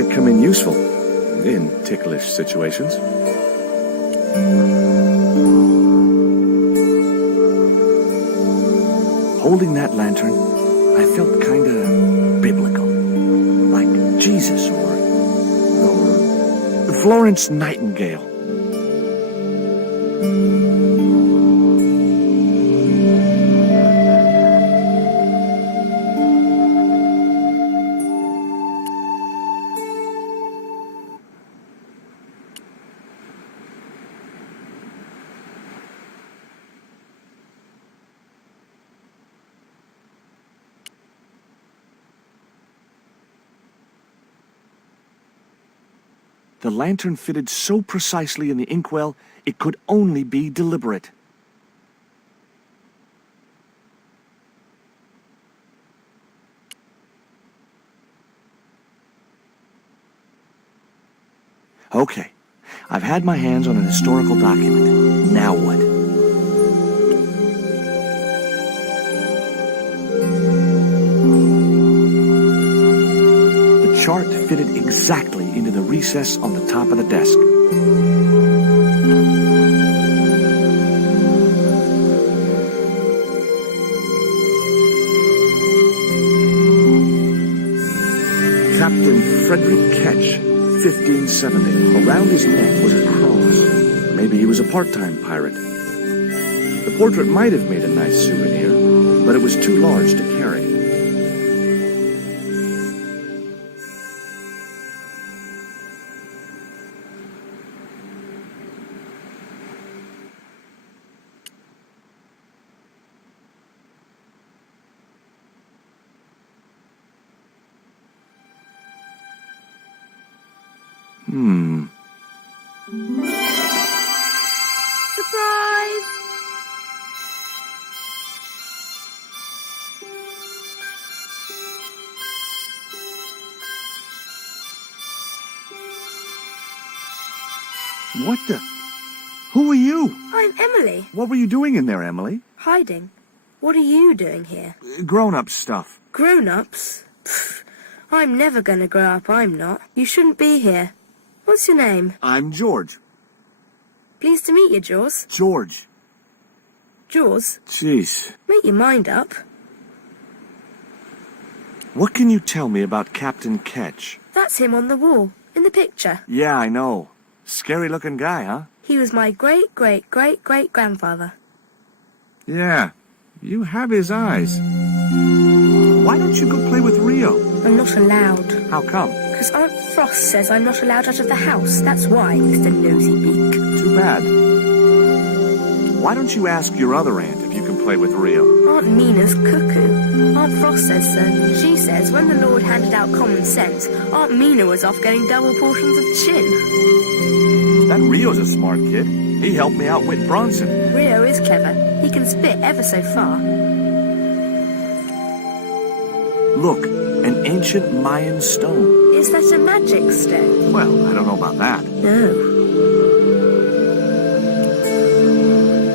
might come in useful in ticklish situations. Holding that lantern, I felt kinda biblical. Like Jesus or Florence Nightingale. The lantern fitted so precisely in the inkwell, it could only be deliberate. Okay, I've had my hands on an historical document. Now what? The chart fitted exactly into the recess on the top of the desk. Captain Frederick Ketch, 1570. Around his neck was a cross. Maybe he was a part-time pirate. The portrait might have made a nice souvenir, but it was too large to carry. Surprise! What the? Who are you? I'm Emily. What were you doing in there, Emily? Hiding. What are you doing here? Grown-up stuff. Grown-ups? Pfft, I'm never gonna grow up, I'm not. You shouldn't be here. What's your name? I'm George. Pleased to meet you, Jaws. George. Jaws, Jeez. make your mind up. What can you tell me about Captain Ketch? That's him on the wall, in the picture. Yeah, I know. Scary-looking guy, huh? He was my great-great-great-great-grandfather. Yeah. You have his eyes. Why don't you go play with Rio? I'm not allowed. How come? Because Aunt Frost says I'm not allowed out of the house. That's why, Mr. Nosy Beak. Too bad. Why don't you ask your other aunt if you can play with Rio? Aunt Mina's cuckoo. Aunt Frost says so. She says when the Lord handed out common sense, Aunt Mina was off getting double portions of chin. That Rio's a smart kid. He helped me outwit Bronson. Rio is clever. He can spit ever so far. Look, an ancient Mayan stone. Is that a magic stone? Well, I don't know about that. No.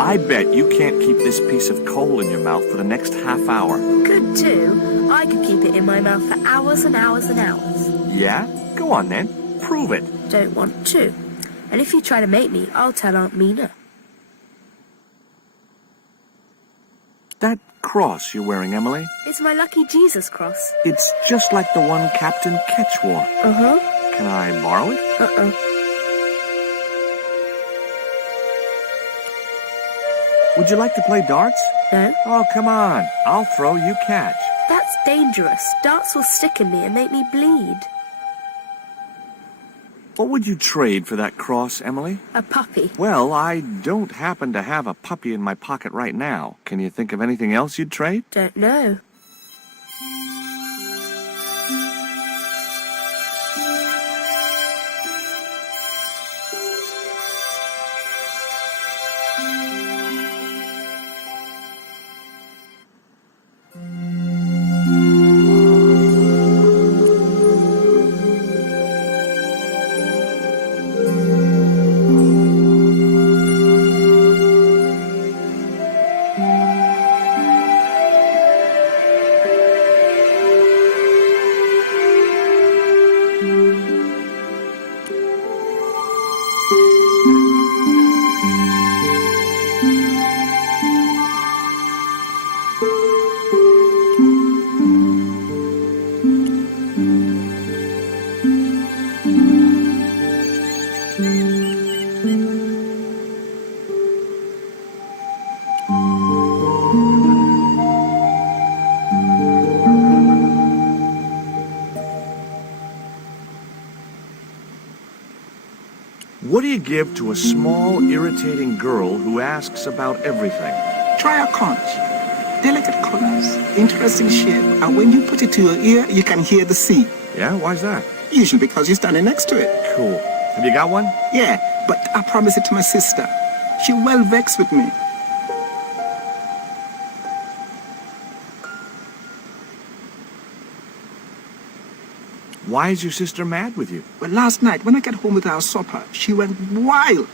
I bet you can't keep this piece of coal in your mouth for the next half hour. Could too. I could keep it in my mouth for hours and hours and hours. Yeah? Go on then. Prove it. Don't want to. And if you try to make me, I'll tell Aunt Mina. That cross you're wearing, Emily, It's my lucky Jesus cross. it's just like the one Captain Ketch wore. Uh-huh. Can I borrow it? Uh-uh. Would you like to play darts? No? Oh, come on. I'll throw, you catch. That's dangerous. Darts will stick in me and make me bleed. What would you trade for that cross, Emily? A puppy. Well, I don't happen to have a puppy in my pocket right now. Can you think of anything else you'd trade? Don't know. What do you give to a small, irritating girl who asks about everything? Try a conch. Delicate colors, interesting shape, and when you put it to your ear, you can hear the sea. Yeah, why's that? Usually because you're standing next to it. Cool. Have you got one? Yeah, but I promised it to my sister. She well vexed with me. Why is your sister mad with you? Well, last night, when I got home with our supper, she went wild.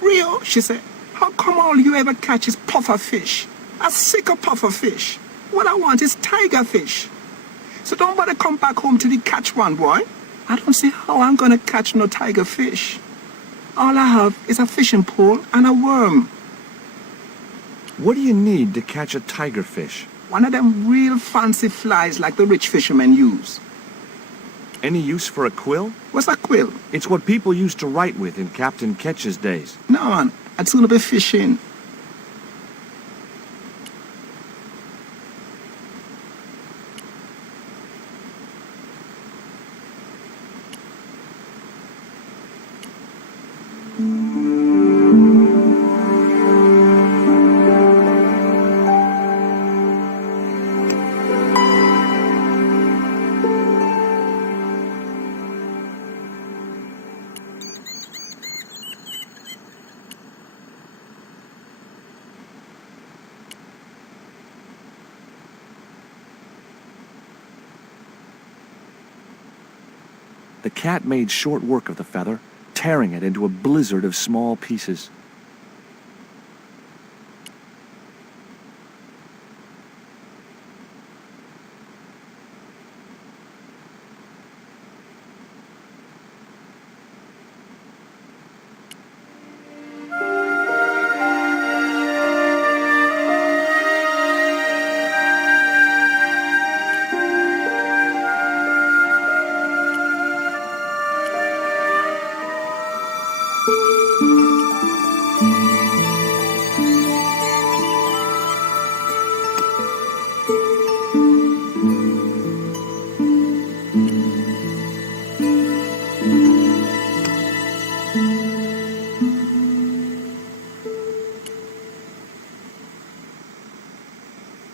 Rio, she said, how come all you ever catch is puffer fish? A sicker puffer fish. What I want is tiger fish. So don't bother come back home till you catch one, boy. I don't see how I'm gonna catch no tiger fish. All I have is a fishing pole and a worm. What do you need to catch a tiger fish? One of them real fancy flies like the rich fishermen use. Any use for a quill? What's a quill? It's what people used to write with in Captain Ketch's days. No, man. I'd sooner be fishing. The cat made short work of the feather, tearing it into a blizzard of small pieces.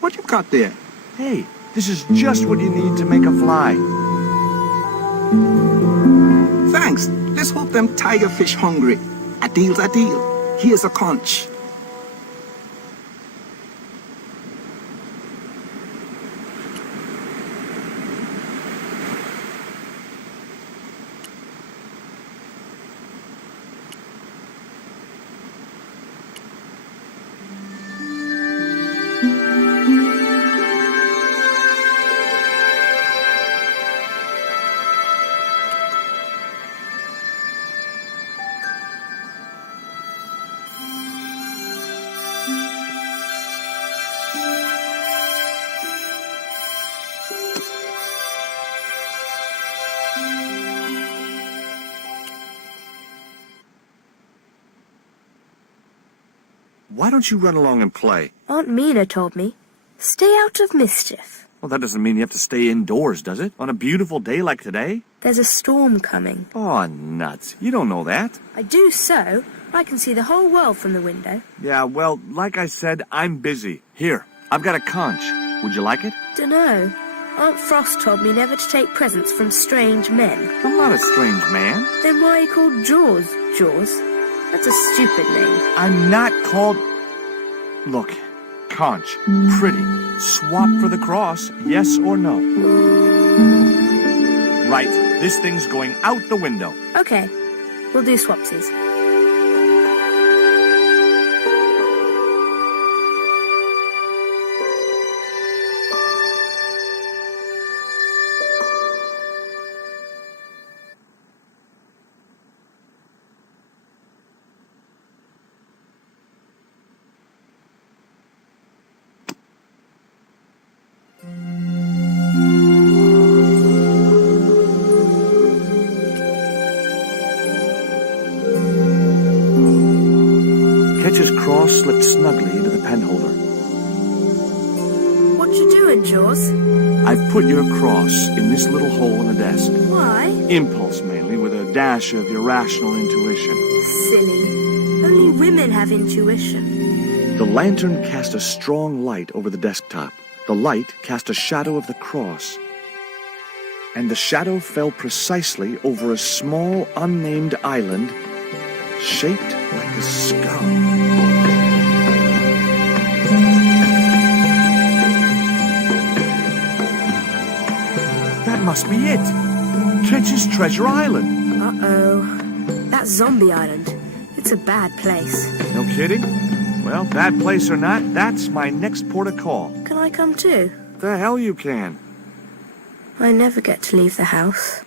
What you got there? Hey, this is just what you need to make a fly. Thanks. Let's hope them tiger fish hungry. A deal's a deal. Here's a conch. Why don't you run along and play? Aunt Mina told me, stay out of mischief. Well, that doesn't mean you have to stay indoors, does it? On a beautiful day like today? There's a storm coming. Oh, nuts. You don't know that. I do so. I can see the whole world from the window. Yeah, well, like I said, I'm busy. Here, I've got a conch. Would you like it? Dunno. Aunt Frost told me never to take presents from strange men. I'm not a strange man. Then why are you called Jaws, Jaws? That's a stupid name. I'm not called... Look, conch, pretty. Swap for the cross, yes or no? Right, this thing's going out the window. Okay, we'll do swapsies. cross slipped snugly into the penholder. What you doing, Jaws? I've put your cross in this little hole in the desk. Why? Impulse, mainly, with a dash of irrational intuition. Silly. Only women have intuition. The lantern cast a strong light over the desktop. The light cast a shadow of the cross. And the shadow fell precisely over a small, unnamed island shaped like a skull. That must be it. Ketch's Treasure Island. Uh-oh. That's Zombie Island. It's a bad place. No kidding? Well, bad place or not, that's my next port of call. Can I come too? The hell you can. I never get to leave the house.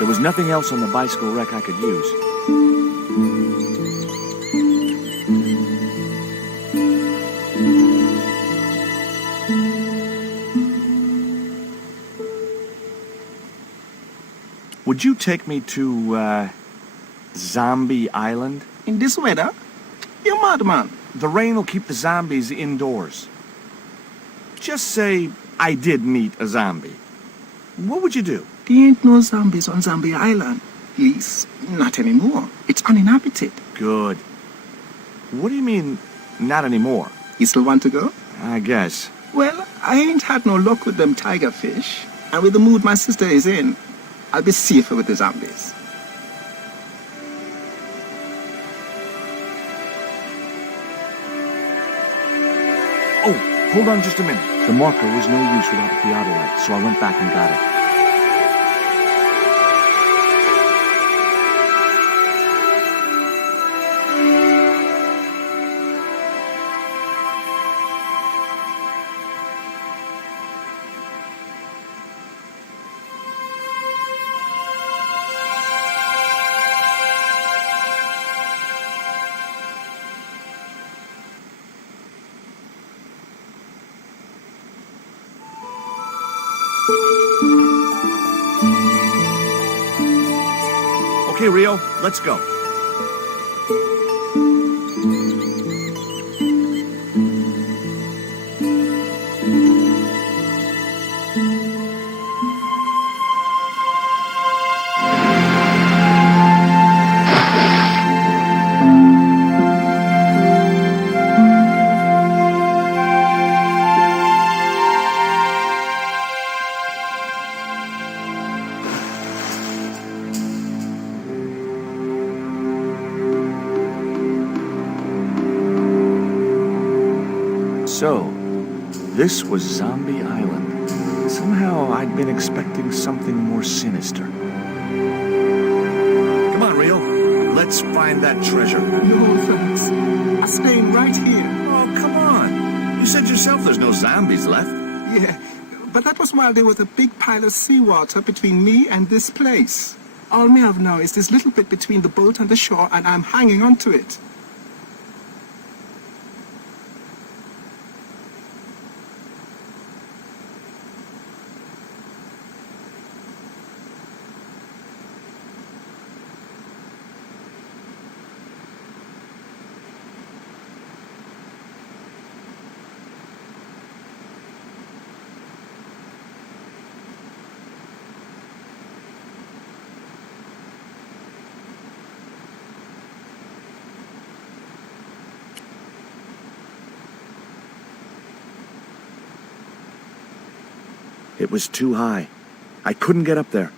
There was nothing else on the bicycle wreck I could use. Would you take me to, Zombie Island? In this weather? You're mad, man. The rain will keep the zombies indoors. Just say I did meet a zombie. What would you do? There ain't no zombies on Zombie Island. At least, not anymore. It's uninhabited. Good. What do you mean, not anymore? You still want to go? I guess. Well, I ain't had no luck with them tiger fish. And with the mood my sister is in, I'll be safer with the zombies. Oh, hold on just a minute. The marker was no use without the theodolite, so I went back and got it. Okay, Rio, let's go. So, this was Zombie Island. Somehow I'd been expecting something more sinister. Come on, Rio. Let's find that treasure. No thanks. I'm staying right here. Oh, come on. You said yourself there's no zombies left. Yeah, but that was while there was a big pile of seawater between me and this place. All me have now is this little bit between the boat and the shore, and I'm hanging on to it. It was too high. I couldn't get up there.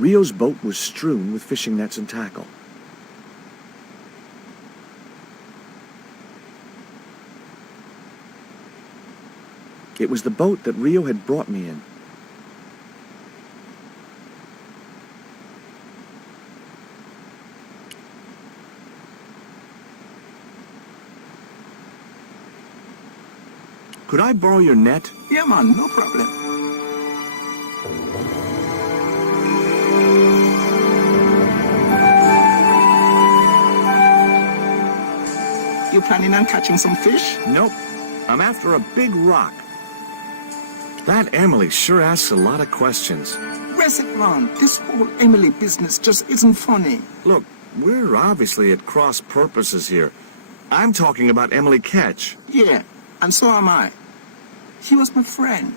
Rio's boat was strewn with fishing nets and tackle. It was the boat that Rio had brought me in. Could I borrow your net? Yeah, man, no problem. You planning on catching some fish? Nope. I'm after a big rock. That Emily sure asks a lot of questions. Where's it, Ron? This whole Emily business just isn't funny. Look, we're obviously at cross purposes here. I'm talking about Emily Ketch. Yeah, and so am I. She was my friend.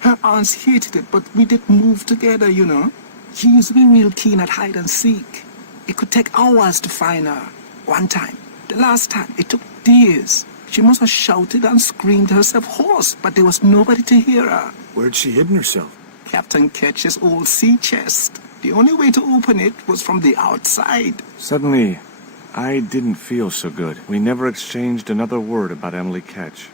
Her aunts hated it, but we did move together, you know. She used to be real keen at hide and seek. It could take hours to find her. One time, the last time, it took days. She must have shouted and screamed herself hoarse, but there was nobody to hear her. Where'd she hidden herself? Captain Ketch's old sea chest. The only way to open it was from the outside. Suddenly, I didn't feel so good. We never exchanged another word about Emily Ketch.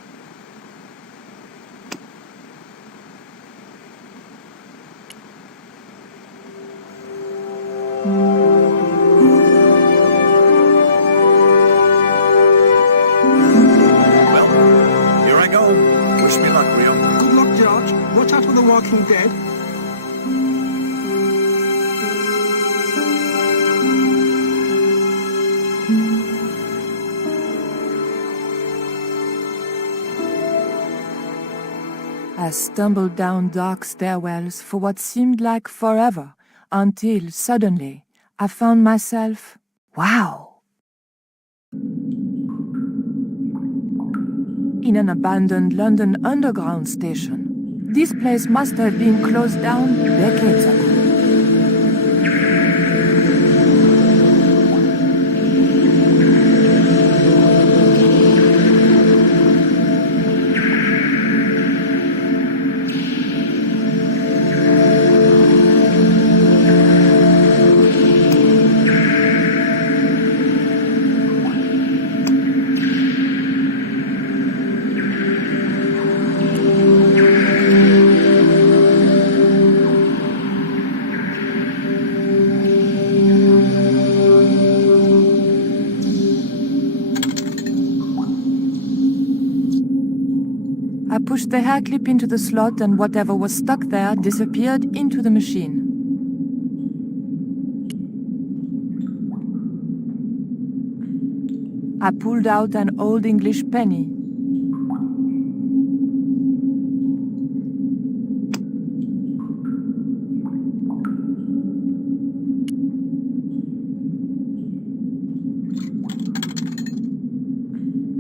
Well, here I go. Wish me luck, Rio. Good luck, George. Watch out for the Walking Dead. I stumbled down dark stairwells for what seemed like forever, until suddenly I found myself, wow, in an abandoned London Underground station. This place must have been closed down decades ago. I pushed the hair clip into the slot and whatever was stuck there disappeared into the machine. I pulled out an old English penny.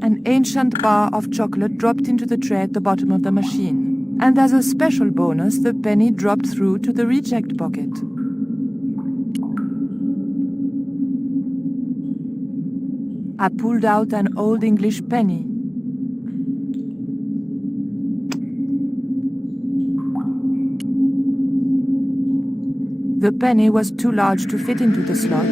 An ancient bar of chocolate dropped into the tray at the bottom of the machine. And as a special bonus, the penny dropped through to the reject bucket. I pulled out an old English penny. The penny was too large to fit into the slot.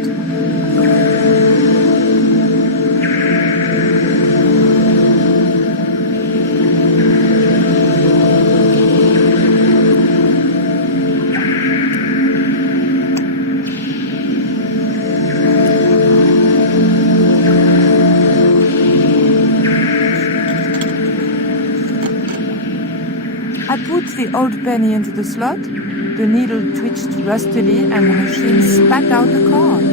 I put the old penny into the slot, the needle twitched rustily and the machine spat out the card.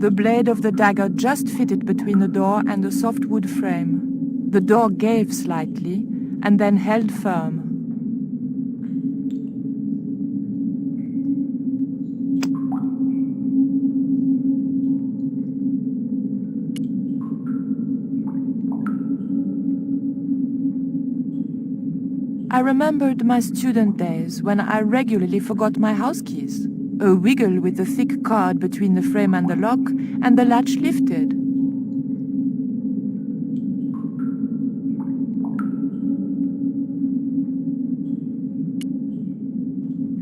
The blade of the dagger just fitted between the door and the softwood frame. The door gave slightly, and then held firm. I remembered my student days when I regularly forgot my house keys. A wiggle with the thick cord between the frame and the lock, and the latch lifted.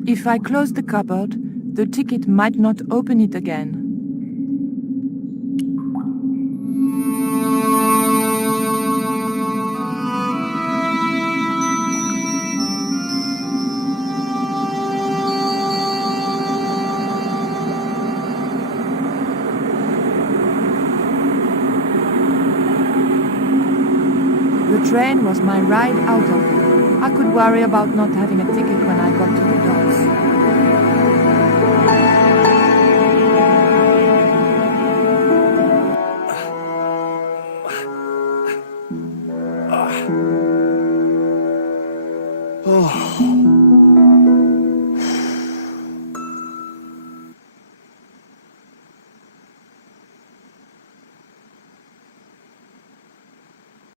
If I closed the cupboard, the ticket might not open it again. The train was my ride out of it. I could worry about not having a ticket when I got to the docks. Oh.